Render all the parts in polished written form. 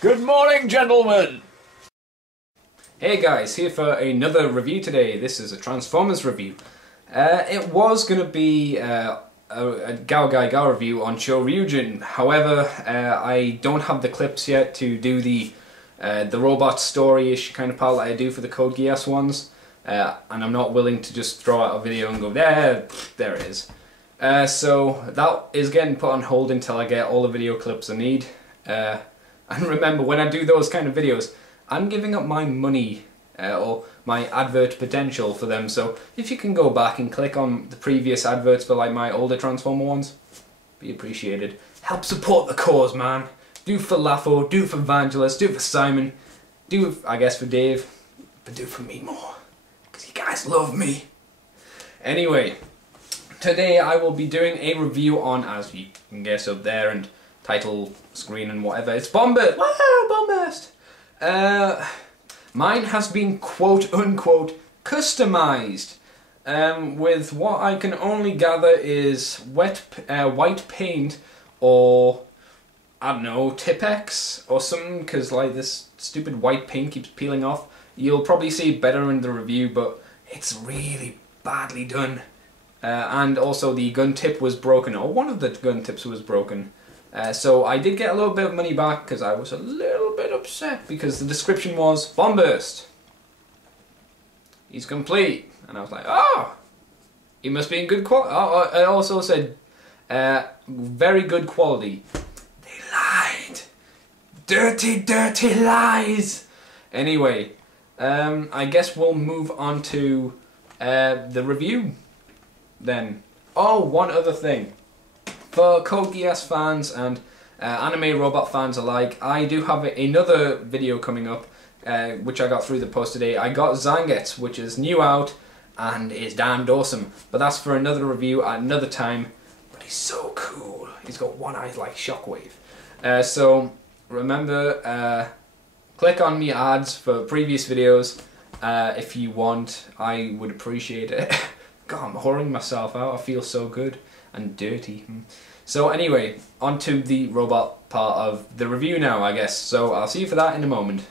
Good morning, gentlemen! Hey guys, here for another review today. This is a Transformers review. It was going to be a Gao Gai Gao review on Shoryujin. However, I don't have the clips yet to do the robot story-ish kind of part that I do for the Code Geass ones. And I'm not willing to just throw out a video and go, there it is. So that is getting put on hold until I get all the video clips I need. And remember, when I do those kind of videos, I'm giving up my money or my advert potential for them. So if you can go back and click on the previous adverts for like my older Transformer ones, be appreciated. Help support the cause, man. Do for Lafo, do for Vangelis, do for Simon, do, I guess, for Dave, but do for me more, because you guys love me. Anyway, today I will be doing a review on, as you can guess up there, and title screen and whatever, it's Bombast! Wow, Bombast! Mine has been quote-unquote customized with what I can only gather is white paint or, I don't know, Tipex or something, because like this stupid white paint keeps peeling off. You'll probably see it better in the review, but it's really badly done. And also the gun tip was broken, or one of the gun tips was broken. So I did get a little bit of money back because I was a little bit upset because the description was Bombast. He's complete. And I was like, oh, he must be in good quality. Oh, it also said very good quality. They lied. Dirty, dirty lies. Anyway, I guess we'll move on to the review then. Oh, one other thing. For Code Geass fans and anime robot fans alike, I do have another video coming up, which I got through the post today. I got Zangetsu, which is new out and is damned awesome. But that's for another review at another time. But he's so cool. He's got one eye like Shockwave. So remember, click on me ads for previous videos if you want. I would appreciate it. God, I'm whoring myself out. I feel so good and dirty. So anyway, on to the robot part of the review now, I guess. So I'll see you for that in a moment.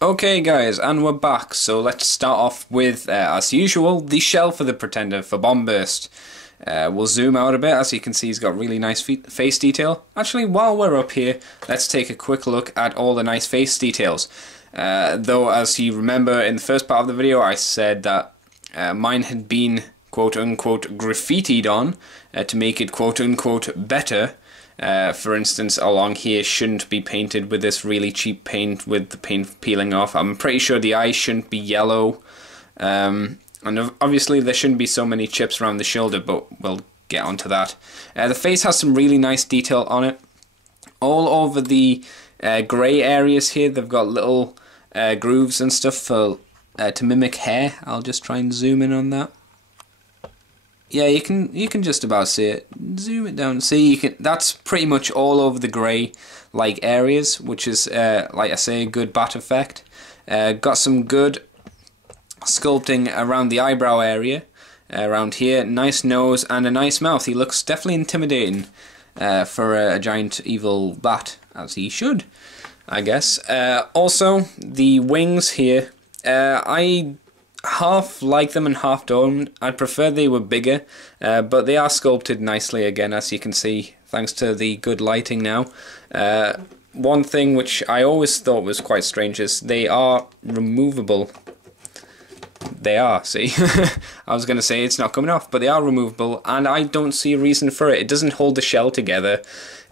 Okay guys, and we're back. So let's start off with, as usual, the shell for the Pretender for Bombast. We'll zoom out a bit. As you can see, he's got really nice face detail. Actually, while we're up here, let's take a quick look at all the nice face details. Though, as you remember in the first part of the video, I said that mine had been quote-unquote graffitied on to make it quote-unquote better. For instance, along here shouldn't be painted with this really cheap paint with the paint peeling off. I'm pretty sure the eyes shouldn't be yellow. And obviously there shouldn't be so many chips around the shoulder, but we'll get onto that. The face has some really nice detail on it. All over the grey areas here, they've got little grooves and stuff for to mimic hair. I'll just try and zoom in on that. Yeah, you can just about see it. Zoom it down. See, you can. That's pretty much all over the grey like areas, which is like I say, a good bat effect. Got some good sculpting around the eyebrow area, around here. Nice nose and a nice mouth. He looks definitely intimidating for a giant evil bat, as he should, I guess. Also, the wings here. I half like them and half don't. I'd prefer they were bigger, but they are sculpted nicely again, as you can see, thanks to the good lighting now. One thing which I always thought was quite strange is they are removable. They are, see? I was going to say it's not coming off, but they are removable, and I don't see a reason for it. It doesn't hold the shell together.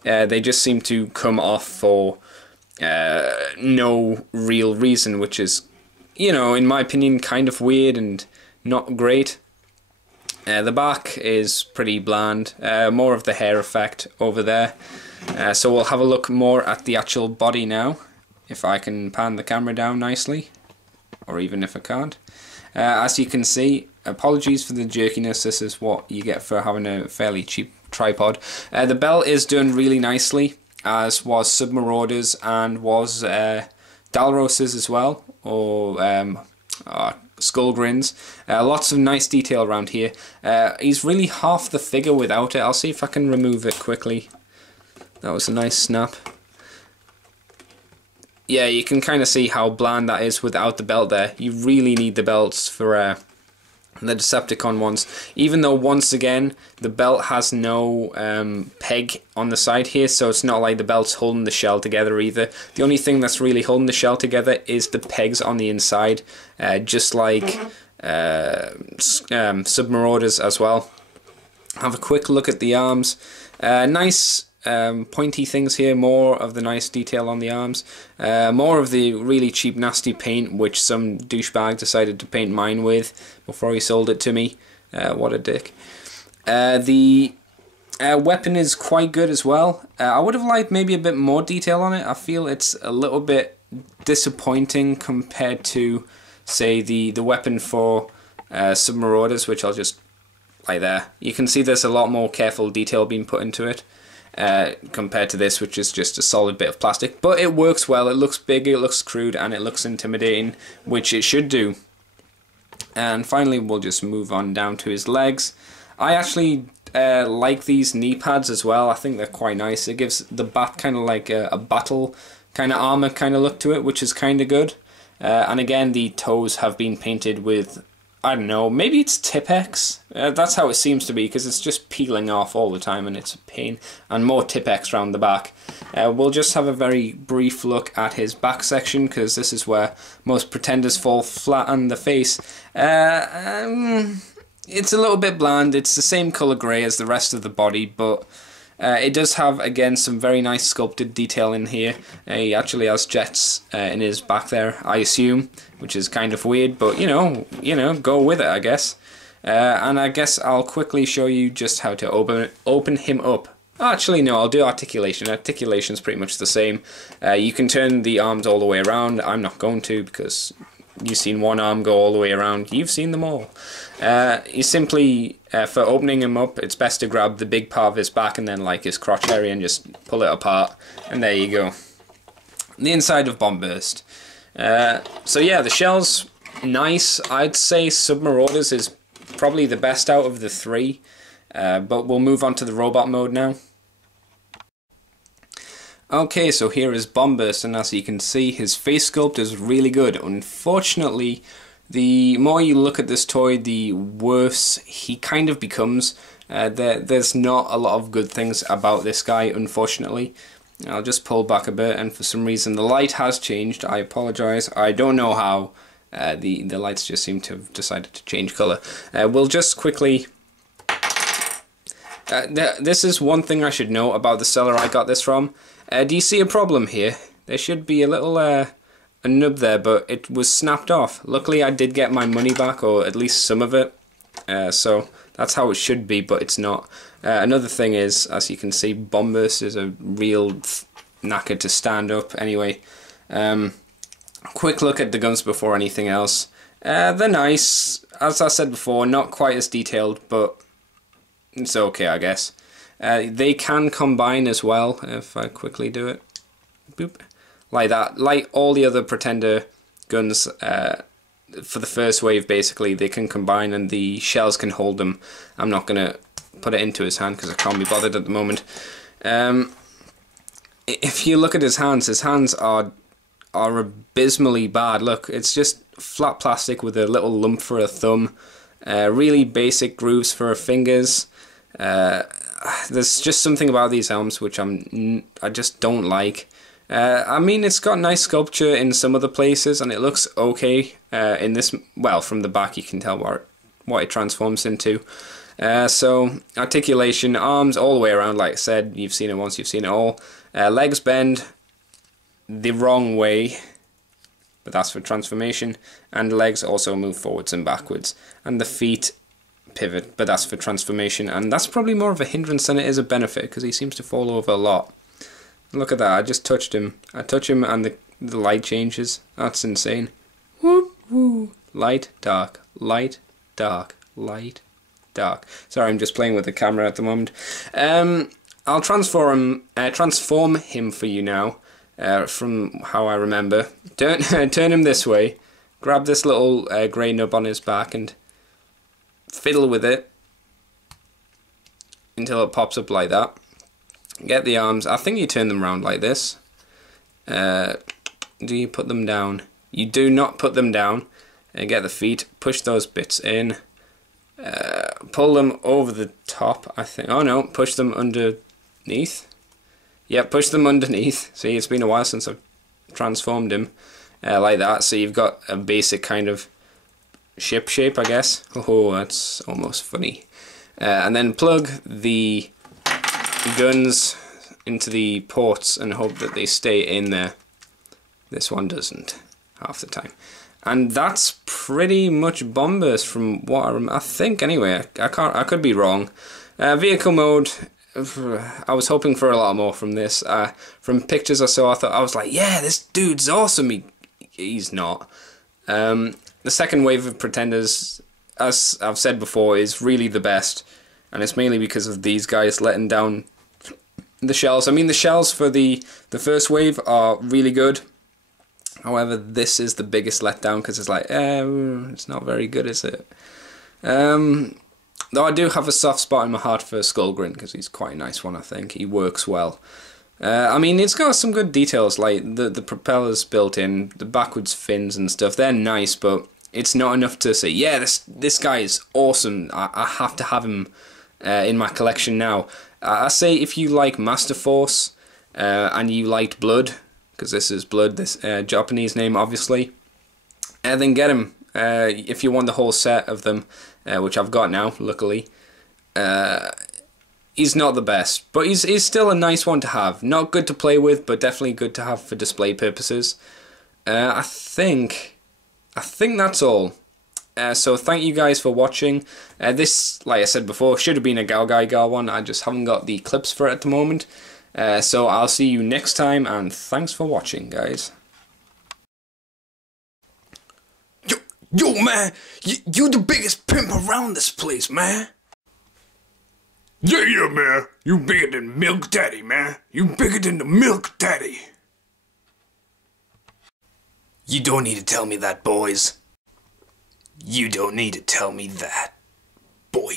They just seem to come off for no real reason, which is, you know, in my opinion, kind of weird and not great. The back is pretty bland, more of the hair effect over there. So we'll have a look more at the actual body now, if I can pan the camera down nicely, or even if I can't. As you can see, apologies for the jerkiness, this is what you get for having a fairly cheap tripod. The belt is done really nicely, as was Submarauder's and was Dalros's as well, or Skullgrin's. Lots of nice detail around here. He's really half the figure without it. I'll see if I can remove it quickly. That was a nice snap. yeah, you can kind of see how bland that is without the belt there. You really need the belts for the Decepticon ones, even though once again the belt has no peg on the side here, so it's not like the belt's holding the shell together either. The only thing that's really holding the shell together is the pegs on the inside, just like Submarauders as well. Have a quick look at the arms. Nice pointy things here, more of the nice detail on the arms, more of the really cheap nasty paint which some douchebag decided to paint mine with before he sold it to me. What a dick. The weapon is quite good as well. I would have liked maybe a bit more detail on it. I feel it's a little bit disappointing compared to, say, the weapon for Submarauders, which I'll just like there. You can see there's a lot more careful detail being put into it compared to this, which is just a solid bit of plastic. But it works well. It looks big, it looks crude, and it looks intimidating, which it should do. And finally, we'll just move on down to his legs. I actually like these knee pads as well. I think they're quite nice. It gives the bat kind of like a battle kind of armor kind of look to it, which is kind of good. And again, the toes have been painted with, I don't know, maybe it's Tipex. That's how it seems to be, because it's just peeling off all the time and it's a pain. And more Tipex around the back. We'll just have a very brief look at his back section, because this is where most pretenders fall flat on the face. It's a little bit bland. It's the same colour grey as the rest of the body, but it does have, again, some very nice sculpted detail in here. He actually has jets in his back there, I assume, which is kind of weird, but you know, go with it, I guess. And I guess I'll quickly show you just how to open him up. Actually, no, I'll do articulation. Articulation's pretty much the same. You can turn the arms all the way around. I'm not going to, because you've seen one arm go all the way around. You've seen them all. You simply, for opening him up, it's best to grab the big part of his back and then like his crotch area and just pull it apart. And there you go. The inside of Bombburst. So yeah, the shell's nice. I'd say Submarauders is probably the best out of the three. But we'll move on to the robot mode now. Okay, so here is Bombburst, and as you can see, his face sculpt is really good. Unfortunately, the more you look at this toy, the worse he kind of becomes. There's not a lot of good things about this guy, unfortunately. I'll just pull back a bit, and for some reason the light has changed. I apologise. I don't know how. The lights just seem to have decided to change colour. We'll just quickly... this is one thing I should know about the seller I got this from. Do you see a problem here? There should be a little a nub there, but it was snapped off. Luckily I did get my money back, or at least some of it. So that's how it should be, but it's not. Another thing is, as you can see, Bombburst is a real knacker to stand up. Anyway, quick look at the guns before anything else. They're nice. As I said before, not quite as detailed, but it's okay, I guess. They can combine as well, if I quickly do it. Boop. Like that. Like all the other Pretender guns for the first wave, basically, they can combine and the shells can hold them. I'm not going to put it into his hand because I can't be bothered at the moment. If you look at his hands are abysmally bad. Look, it's just flat plastic with a little lump for a thumb. Really basic grooves for her fingers. There's just something about these arms which I just don't like. I mean, it's got nice sculpture in some other places, and it looks okay in this. Well, from the back you can tell what it transforms into. So articulation, arms all the way around. Like I said, you've seen it once, you've seen it all. Legs bend the wrong way, but that's for transformation, and legs also move forwards and backwards, and the feet pivot, but that's for transformation, and that's probably more of a hindrance than it is a benefit, because he seems to fall over a lot. Look at that, I just touched him. I touch him and the light changes. That's insane. Woo, woo. Light, dark, light, dark, light, dark. Sorry, I'm just playing with the camera at the moment. I'll transform him for you now, from how I remember. Turn him this way, grab this little grey nub on his back and fiddle with it until it pops up like that. Get the arms. I think you turn them around like this. do you put them down? You do not put them down. And get the feet, push those bits in, pull them over the top, I think. Oh no, push them underneath. Yeah, push them underneath. See, it's been a while since I've transformed him like that. So you've got a basic kind of ship shape, I guess. Oh, that's almost funny. And then plug the guns into the ports and hope that they stay in there. This one doesn't, half the time. And that's pretty much Bomb Burst from what I think anyway. I could be wrong. Vehicle mode, I was hoping for a lot more from this. From pictures I saw, I was like, yeah, this dude's awesome. He's not. The second wave of Pretenders, as I've said before, is really the best. And it's mainly because of these guys letting down the shells. I mean, the shells for the first wave are really good. However, this is the biggest letdown because it's like, it's not very good, is it? Though I do have a soft spot in my heart for Skullgrin because he's quite a nice one, I think. He works well. I mean, it's got some good details, like the propellers built in, the backwards fins and stuff. They're nice, but it's not enough to say, yeah, this guy is awesome. I have to have him in my collection now. I say if you like Master Force and you liked Blood, because this is Blood, this Japanese name obviously, then get him. If you want the whole set of them, which I've got now, luckily. He's not the best, but he's still a nice one to have. Not good to play with, but definitely good to have for display purposes. I think that's all. So thank you guys for watching. This, like I said before, should have been a Galgaigar one. I just haven't got the clips for it at the moment. So I'll see you next time, and thanks for watching, guys. Yo, man, you the biggest pimp around this place, man. Yeah, man. You bigger than Milk Daddy, man. You bigger than the Milk Daddy. You don't need to tell me that, boys. You don't need to tell me that, boy.